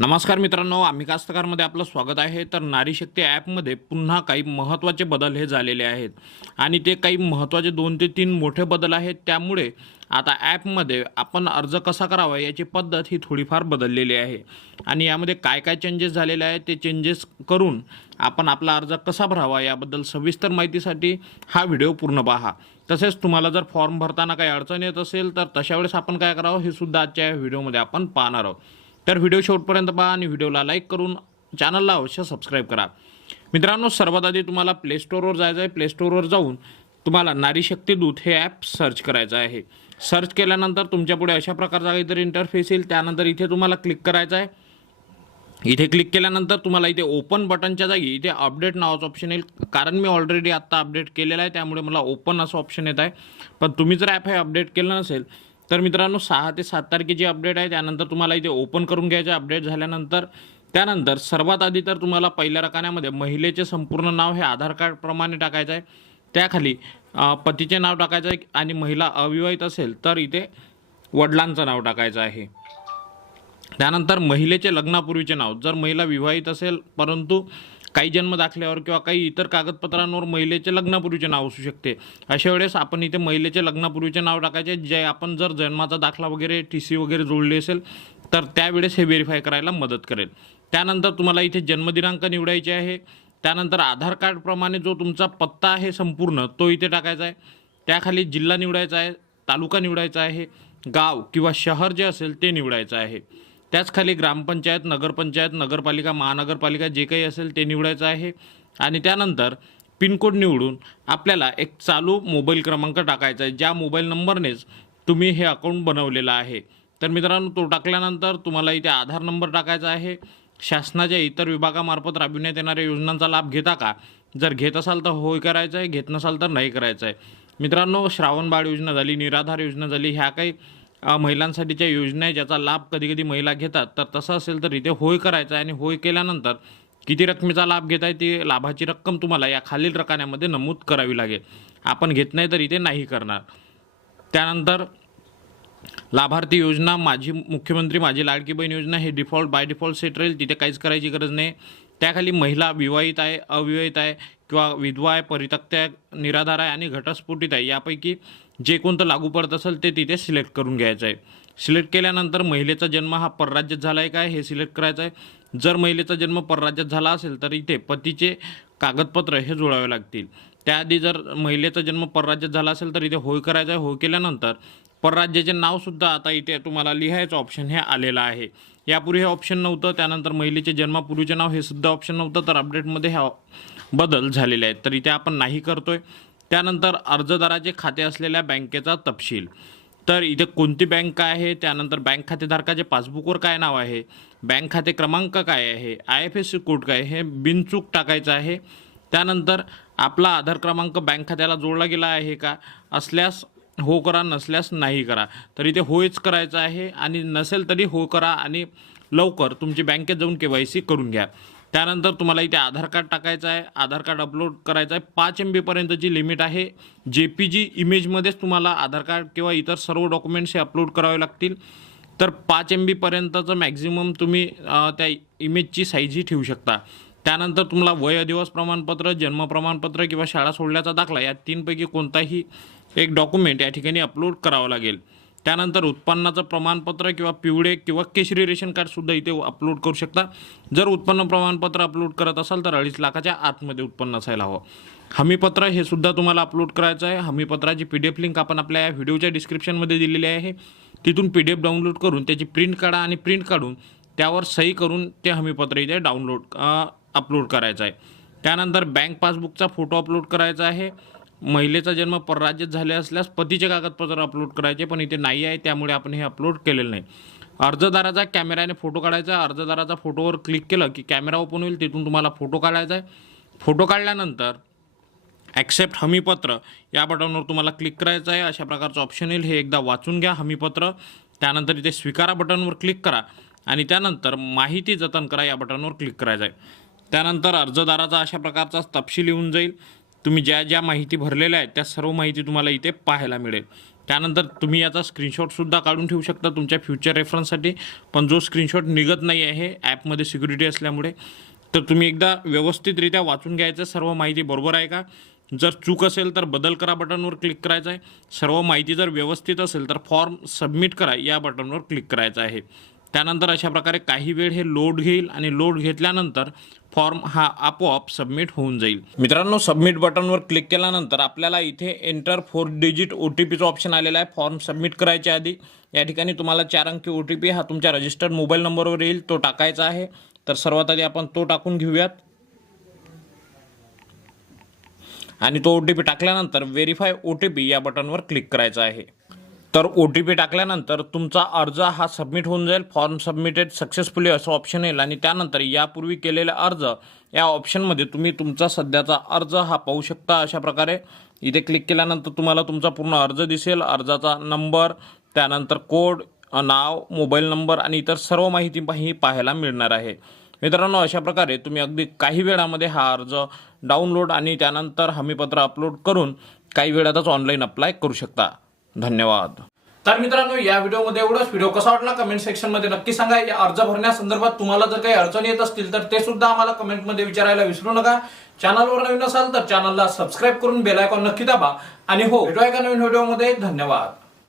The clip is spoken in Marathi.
नमस्कार मित्रांनो आम्ही कास्तकारमध्ये आपलं स्वागत आहे. तर नारी शक्ती ॲपमध्ये पुन्हा काही महत्त्वाचे बदल हे झालेले आहेत. आणि ते काही महत्त्वाचे दोन ते तीन मोठे बदल आहेत. त्यामुळे आता ॲपमध्ये आपण अर्ज कसा करावा याची पद्धत ही थोडीफार बदललेली आहे. आणि यामध्ये काय काय चेंजेस झालेले आहेत ते चेंजेस करून आपण आपला अर्ज कसा भरावा याबद्दल सविस्तर माहितीसाठी हा व्हिडिओ पूर्ण पहा. तसेच तुम्हाला जर फॉर्म भरताना काही अडचण येत असेल तर तशा वेळेस आपण काय करावं हे सुद्धा आजच्या व्हिडिओमध्ये आपण पाहणार आहोत. तर व्हिडिओ शेवटपर्यंत पहा आणि व्हिडिओला लाईक करून चॅनलला अवश्य सबस्क्राईब करा. मित्रांनो सर्वात आधी तुम्हाला प्ले स्टोअरवर जायचं आहे. प्ले स्टोअरवर जाऊन तुम्हाला नारी शक्ती दूत हे ॲप सर्च करायचं आहे. सर्च केल्यानंतर तुमच्यापुढे अशा प्रकारचा काहीतरी इंटरफेस येईल. त्यानंतर इथे तुम्हाला क्लिक करायचं आहे. इथे क्लिक केल्यानंतर तुम्हाला इथे ओपन बटनच्या जागी इथे अपडेट नावाचं ऑप्शन येईल. कारण मी ऑलरेडी आत्ता अपडेट केलेलं आहे. त्यामुळे मला ओपन असं ऑप्शन येत आहे. पण तुम्ही जर ॲप हे अपडेट केलं नसेल तर मित्रांनो सहा ते सात तारखेची अपडेट आहे. त्यानंतर तुम्हाला इथे ओपन करून घ्यायचं अपडेट झाल्यानंतर त्यानंतर सर्वात आधी तर तुम्हाला पहिल्या रकान्यामध्ये महिलेचे संपूर्ण नाव हे आधार कार्डप्रमाणे टाकायचं आहे. त्याखाली पतीचे नाव टाकायचं आहे आणि महिला अविवाहित असेल तर इथे वडिलांचं नाव टाकायचं आहे. त्यानंतर महिलेचे लग्नापूर्वीचे नाव. जर महिला विवाहित असेल परंतु काही जन्म दाखल्यावर किंवा काही इतर कागदपत्रांवर महिलेचे लग्नापूर्वीचे नाव असू शकते. अशा वेळेस आपण इथे महिलेचे लग्नापूर्वीचे नाव टाकायचे जे आपण जर जन्माचा दाखला वगैरे टी सी वगैरे जोडली असेल तर त्यावेळेस हे व्हेरीफाय करायला मदत करेल. त्यानंतर तुम्हाला इथे जन्मदिनांक निवडायचे आहे. त्यानंतर आधार कार्डप्रमाणे जो तुमचा पत्ता आहे संपूर्ण तो इथे टाकायचा आहे. त्याखाली जिल्हा निवडायचा आहे तालुका निवडायचा आहे गाव किंवा शहर जे असेल ते निवडायचं आहे. त्याच खाली ग्रामपंचायत नगरपंचायत नगरपालिका महानगरपालिका जे काही असेल ते निवडायचं आहे. आणि त्यानंतर पिनकोड निवडून आपल्याला एक चालू मोबाईल क्रमांक टाकायचा आहे. ज्या मोबाईल नंबरनेच तुम्ही हे अकाउंट बनवलेलं आहे. तर मित्रांनो तो टाकल्यानंतर तुम्हाला इथे आधार नंबर टाकायचा आहे. शासनाच्या इतर विभागामार्फत राबविण्यात येणाऱ्या योजनांचा लाभ घेता का? जर घेत असाल तर होय करायचं आहे. घेत नसाल तर नाही करायचं आहे. मित्रांनो श्रावण बाळ योजना झाली निराधार योजना झाली ह्या काही महिलांसाठीच्या योजना आहे ज्याचा लाभ कधी कधी महिला घेतात. तर तसं असेल तर इथे होय करायचं आहे आणि होय केल्यानंतर किती रकमेचा लाभ घेत आहे ती लाभाची रक्कम तुम्हाला या खालील रकान्यामध्ये नमूद करावी लागेल. आपण घेत नाही तर इथे नाही करणार. त्यानंतर लाभार्थी योजना माझी मुख्यमंत्री माझी लाडकी बहीण योजना हे डिफॉल्ट बाय डिफॉल्ट सेट राहील. तिथे काहीच करायची गरज नाही. त्याखाली महिला विवाहित आहे अविवाहित आहे किंवा विधवा आहे परित्यक्त आहे निराधार आहे आणि घटस्फोटित आहे यापैकी जे कोणतं लागू पडत असेल ते तिथे सिलेक्ट करून घ्यायचं आहे. सिलेक्ट केल्यानंतर महिलेचा जन्म हा परराज्यात झाला आहे काय हे सिलेक्ट करायचं आहे. जर महिलेचा जन्म परराज्यात झाला असेल तर इथे पतीचे कागदपत्र हे जोडावे लागतील. त्याआधी जर महिलेचा जन्म परराज्यात झाला असेल तर इथे होय करायचा आहे. होय केल्यानंतर परराज्याचे नावसुद्धा आता इथे तुम्हाला लिहायचं ऑप्शन हे आलेलं आहे. यापूर्वी हे ऑप्शन नव्हतं त्यानंतर महिलेचे जन्मापूर्वीचे नाव हे सुद्धा ऑप्शन नव्हतं तर अपडेटमध्ये ह्या बदल झालेले आहेत. तर इथे आपण नाही करतोय. त्यानंतर अर्जदाराचे खाते असलेल्या बँकेचा तपशील. तर इथे कोणती बँक काय आहे? त्यानंतर बँक खातेधारकाचे पासबुकवर काय नाव आहे? बँक खाते क्रमांक काय आहे? I F S C code काय हे बिनचूक टाकायचं आहे. त्यानंतर आपला आधार क्रमांक बँक खात्याला जोडला गेला आहे का? असल्यास हो करा नसल्यास नाही करा. तर इथे होयच करायचं आहे आणि नसेल तरी हो करा आणि लवकर तुमची बँकेत जाऊन के वाय सी करून घ्या. त्यानंतर तुम्हाला इथे आधार कार्ड टाकायचं आहे आधार कार्ड अपलोड करायचं आहे. पाच एम बीपर्यंतची लिमिट आहे जे पी जी इमेजमध्येच तुम्हाला आधार कार्ड किंवा इतर सर्व डॉक्युमेंट्स हे अपलोड करावे लागतील. तर पाच एम बीपर्यंतचं मॅक्झिमम तुम्ही त्या इमेजची साईजही ठेवू शकता. त्यानंतर तुम्हाला वय अधिवास प्रमाणपत्र जन्म प्रमाणपत्र किंवा शाळा सोडल्याचा दाखला या तीनपैकी कोणताही एक डॉक्युमेंट या ठिकाणी अपलोड करावं लागेल. त्यानंतर उत्पन्नाचं प्रमाणपत्र किंवा पिवळे किंवा केशरी रेशन कार्डसुद्धा इथे अपलोड करू शकता. जर उत्पन्न प्रमाणपत्र अपलोड करत असाल तर अडीच लाखाच्या आतमध्ये उत्पन्न असायला हवं. हमीपत्र हे सुद्धा तुम्हाला अपलोड करायचं आहे. हमीपत्राची पी डी एफ लिंक आपण आपल्या या व्हिडिओच्या डिस्क्रिप्शनमध्ये दिलेली आहे. तिथून पी डी एफ डाउनलोड करून त्याची प्रिंट काढा आणि प्रिंट काढून त्यावर सही करून ते हमीपत्र इथे डाउनलोड अपलोड करायचं आहे. त्यानंतर बँक पासबुकचा फोटो अपलोड करायचा आहे. महिलेचा जन्म परराज्यात झाले असल्यास पतीचे कागदपत्र अपलोड करायचे पण इथे नाही आहे त्यामुळे आपण हे अपलोड केलेलं नाही. अर्जदाराचा कॅमेऱ्याने फोटो काढायचा अर्जदाराचा फोटोवर क्लिक केलं की कॅमेरा ओपन होईल तिथून तुम्हाला फोटो काढायचा आहे. फोटो काढल्यानंतर ॲक्सेप्ट हमीपत्र या बटनवर तुम्हाला क्लिक करायचं आहे. अशा प्रकारचं ऑप्शन येईल. हे एकदा वाचून घ्या हमीपत्र. त्यानंतर इथे स्वीकारा बटनवर क्लिक करा आणि त्यानंतर माहिती जतन करा या बटनवर क्लिक करायचं आहे. त्यानंतर अर्जदाराचा अशा प्रकारचा तपशील येऊन जाईल. तुम्ही ज्या ज्या माहिती भरलेल्या आहेत त्या सर्व माहिती तुम्हाला इथे पाहायला मिळेल. त्यानंतर तुम्ही याचा स्क्रीनशॉटसुद्धा काढून ठेवू शकता तुमच्या फ्युचर रेफरन्ससाठी पण जो स्क्रीनशॉट निघत नाही आहे ॲपमध्ये सिक्युरिटी असल्यामुळे तर तुम्ही एकदा व्यवस्थितरित्या वाचून घ्यायचं. सर्व माहिती बरोबर आहे का? जर चूक असेल तर बदल करा बटनवर क्लिक करायचं आहे सर्व माहिती जर व्यवस्थित असेल तर फॉर्म सबमिट करा या बटनवर क्लिक करायचं आहे. त्यानंतर अशा प्रकारे काही वेळ हे लोड घेईल आणि लोड घेतल्यानंतर फॉर्म हा आपोआप सबमिट होऊन जाईल. मित्रांनो सबमिट बटनवर क्लिक केल्यानंतर आपल्याला इथे enter four digit O T पीचं option आलेलं आहे. फॉर्म सबमिट करायच्या आधी या ठिकाणी तुम्हाला चार अंकी ओ टी पी हा तुमच्या रजिस्टर्ड मोबाईल नंबरवर येईल. तो टाकायचा आहे. तर सर्वात आधी आपण तो टाकून घेऊयात. आणि तो ओ टी पी टाकल्यानंतर व्हेरीफाय ओ टी पी या बटनवर क्लिक करायचा आहे. तर ओ टी पी टाकल्यानंतर तुमचा अर्ज हा सबमिट होऊन जाईल. फॉर्म सबमिटेड सक्सेसफुली असं ऑप्शन येईल आणि त्यानंतर यापूर्वी केलेला अर्ज या ऑप्शनमध्ये तुम्ही तुमचा सध्याचा अर्ज हा पाहू शकता अशा प्रकारे. इथे क्लिक केल्यानंतर तुम्हाला तुमचा पूर्ण अर्ज दिसेल. अर्जाचा नंबर त्यानंतर कोड नाव मोबाईल नंबर आणि इतर सर्व माहिती ही पाहायला मिळणार आहे. मित्रांनो अशा प्रकारे तुम्ही अगदी काही वेळामध्ये हा अर्ज डाउनलोड आणि त्यानंतर हमीपत्र अपलोड करून काही वेळातच ऑनलाईन अप्लाय करू शकता. धन्यवाद. तर मित्रांनो या व्हिडिओमध्ये एवढंच. व्हिडिओ कसा वाटला कमेंट सेक्शनमध्ये नक्की सांगा. या अर्ज भरण्यासंदर्भात तुम्हाला जर काही अडचणी येत असतील तर ते सुद्धा आम्हाला कमेंटमध्ये विचारायला विसरू नका. चॅनलवर नवीन असाल तर चॅनलला सबस्क्राईब करून बेल आयकॉन नक्की दाबा. आणि हो भेटूया एका नवीन व्हिडिओमध्ये. धन्यवाद.